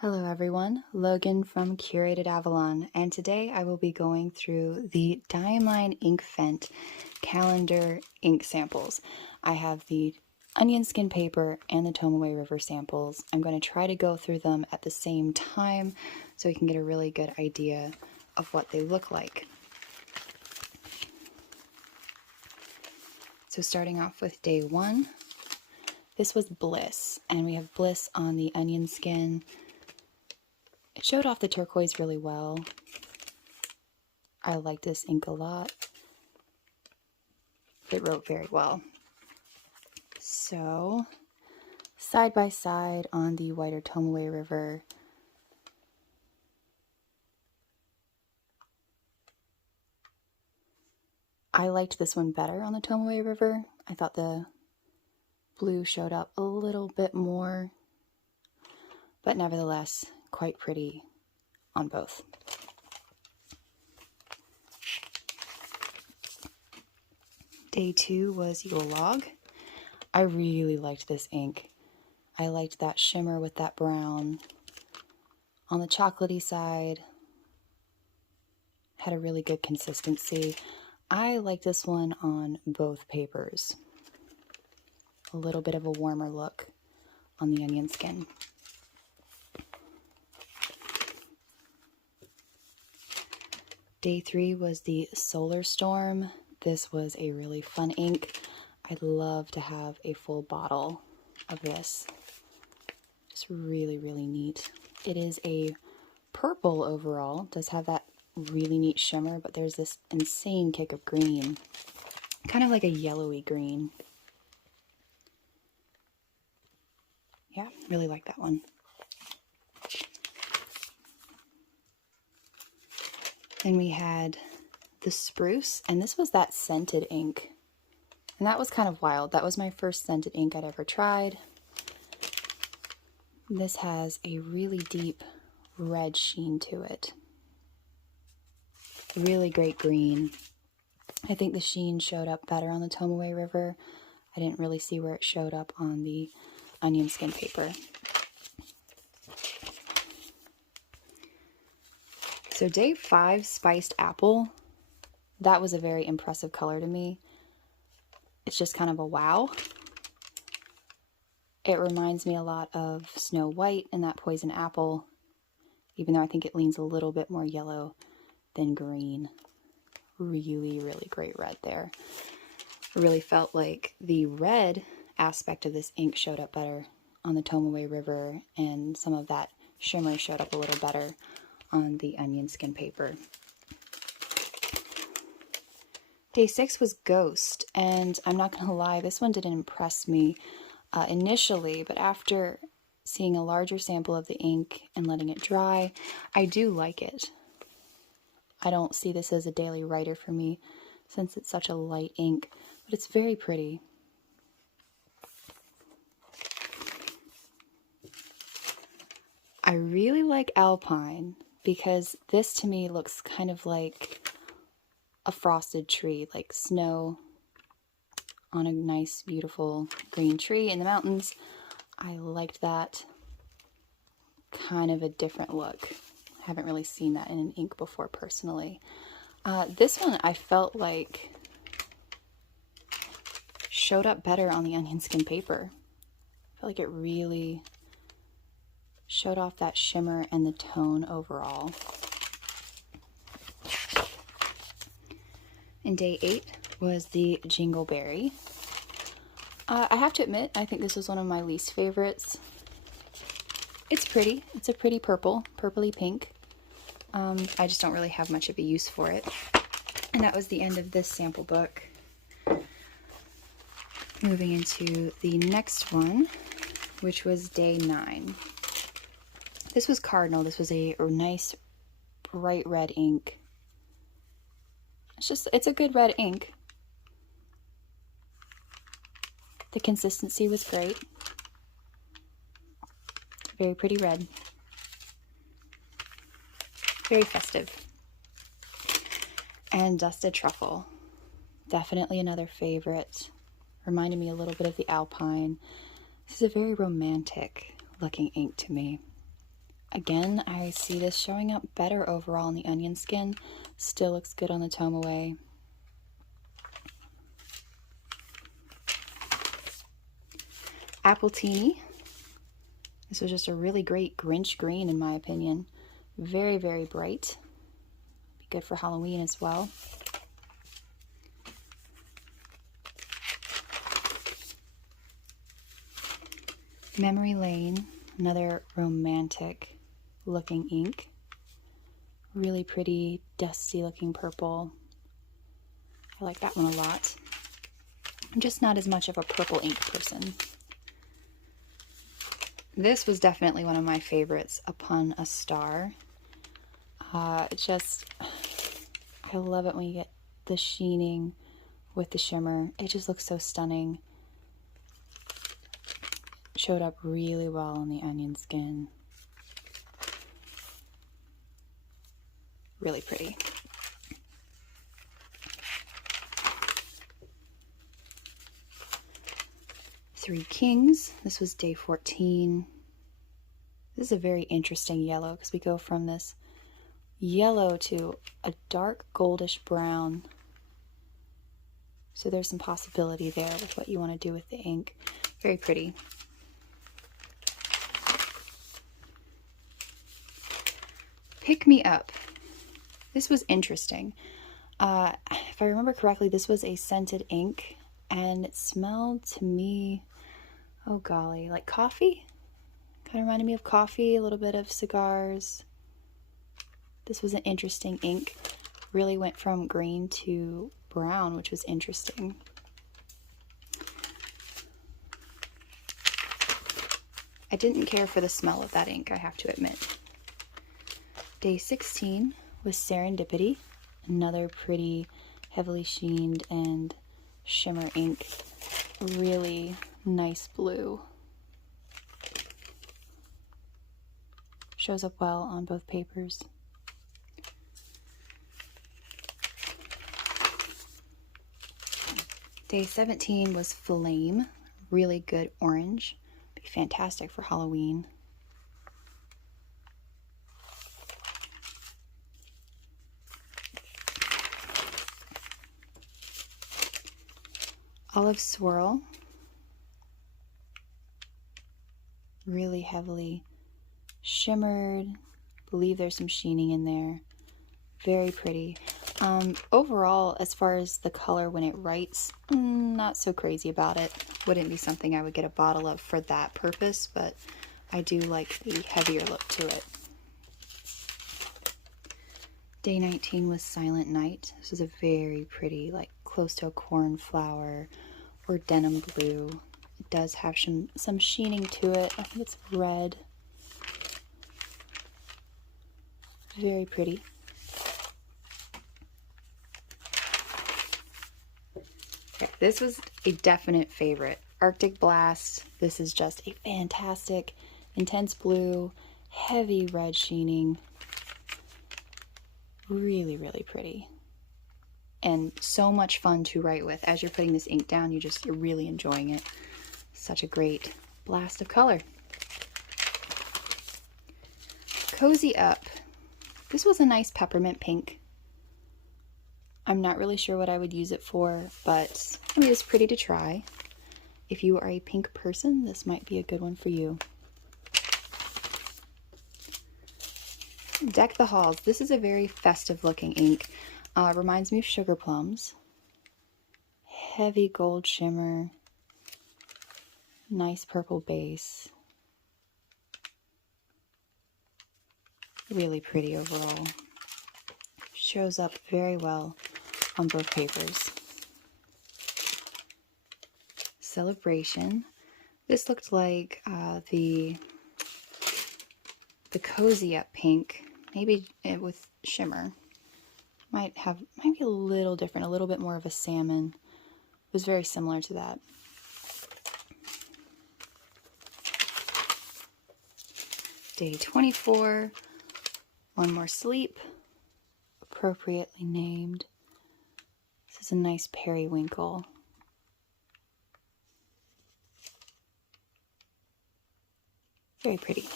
Hello everyone, Logan from Curated Avalon, and today I will be going through the Diamine Inkvent calendar ink samples. I have the onion skin paper and the Tomoe River samples. I'm going to try to go through them at the same time so we can get a really good idea of what they look like. So starting off with day one, this was Bliss, and we have Bliss on the onion skin. It showed off the turquoise really well. I like this ink a lot. It wrote very well. So, side by side on the whiter Tomoe River. I liked this one better on the Tomoe River. I thought the blue showed up a little bit more, but nevertheless, quite pretty on both. Day two was Yule Log. I really liked this ink. I liked that shimmer with that brown. On the chocolatey side, had a really good consistency. I like this one on both papers. A little bit of a warmer look on the onion skin. Day three was the Solar Storm. This was a really fun ink. I'd love to have a full bottle of this. Just really, really neat. It is a purple overall. It does have that really neat shimmer, but there's this insane kick of green. Kind of like a yellowy green. Yeah, really like that one. Then we had the Spruce, and this was that scented ink. And that was kind of wild. That was my first scented ink I'd ever tried. This has a really deep red sheen to it. Really great green. I think the sheen showed up better on the Tomoe River. I didn't really see where it showed up on the onion skin paper. So day five, Spiced Apple. That was a very impressive color to me. It's just kind of a wow. It reminds me a lot of Snow White and that Poison Apple, even though I think it leans a little bit more yellow than green. Really, really great red there. I really felt like the red aspect of this ink showed up better on the Tomoe River, and some of that shimmer showed up a little better on the onion skin paper. Day six was Ghost, and I'm not going to lie, this one didn't impress me initially, but after seeing a larger sample of the ink and letting it dry, I do like it. I don't see this as a daily writer for me since it's such a light ink, but it's very pretty. I really like Alpine because this to me looks kind of like a frosted tree, like snow on a nice, beautiful green tree in the mountains. I liked that. Kind of a different look. I haven't really seen that in an ink before personally. This one I felt like showed up better on the onion skin paper. I felt like it really showed off that shimmer and the tone overall. And day eight was the Jingleberry. I have to admit, I think this was one of my least favorites. It's pretty. It's a pretty purple, purpley pink. I just don't really have much of a use for it. And that was the end of this sample book. Moving into the next one, which was day 9. This was Cardinal. This was a nice bright red ink. It's a good red ink. The consistency was great. Very pretty red. Very festive. And Dusted Truffle. Definitely another favorite. Reminded me a little bit of the Alpine. This is a very romantic looking ink to me. Again, I see this showing up better overall in the onion skin. Still looks good on the Tomoe. Appletini. This was just a really great Grinch green in my opinion. Very, very bright. Be good for Halloween as well. Memory Lane, another romantic looking ink. Really pretty, dusty looking purple. I like that one a lot. I'm just not as much of a purple ink person. This was definitely one of my favorites, Upon a Star. I love it when you get the sheening with the shimmer. It just looks so stunning. Showed up really well on the onion skin. Really pretty. Three Kings. This was day 14. This is a very interesting yellow because we go from this yellow to a dark goldish brown. So there's some possibility there with what you want to do with the ink. Very pretty. Pick Me Up. This was interesting. If I remember correctly, this was a scented ink, and it smelled to me, oh golly, like coffee. Kind of reminded me of coffee, a little bit of cigars. This was an interesting ink. Really went from green to brown, which was interesting. I didn't care for the smell of that ink, I have to admit. Day 16 was Serendipity, another pretty heavily sheened and shimmer ink. Really nice blue. Shows up well on both papers. Day 17 was Flame, really good orange. Be fantastic for Halloween. Olive Swirl, really heavily shimmered. Believe there's some sheening in there. Very pretty. Overall, as far as the color when it writes, not so crazy about it. Wouldn't be something I would get a bottle of for that purpose, but I do like the heavier look to it. Day 19 was Silent Night. This was a very pretty, like close to a cornflower or denim blue. It does have some sheening to it. I think it's red. Very pretty. Okay, this was a definite favorite. Arctic Blast. This is just a fantastic, intense blue, heavy red sheening. Really, really pretty. And so much fun to write with. As you're putting this ink down, you're really enjoying it. Such a great blast of color. Cozy Up. This was a nice peppermint pink. I'm not really sure what I would use it for, but I mean, it's pretty to try. If you are a pink person, this might be a good one for you. Deck the Halls. This is a very festive looking ink. Reminds me of Sugar Plums. Heavy gold shimmer. Nice purple base. Really pretty overall. Shows up very well on both papers. Celebration. This looked like the Cozy Up pink, maybe with shimmer. Might be a little different, a little bit more of a salmon. It was very similar to that. Day 24, One More Sleep, appropriately named. This is a nice periwinkle. Very pretty.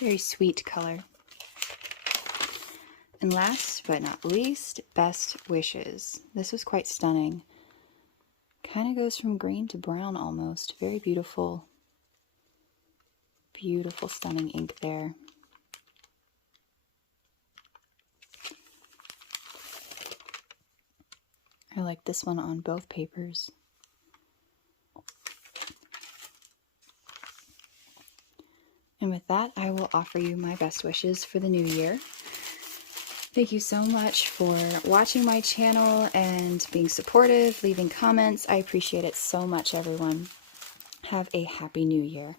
Very sweet color. And last but not least, Best Wishes. This was quite stunning. Kind of goes from green to brown almost. Very beautiful. Beautiful, stunning ink there. I like this one on both papers. And with that, I will offer you my best wishes for the new year. Thank you so much for watching my channel and being supportive, leaving comments. I appreciate it so much, everyone. Have a happy new year.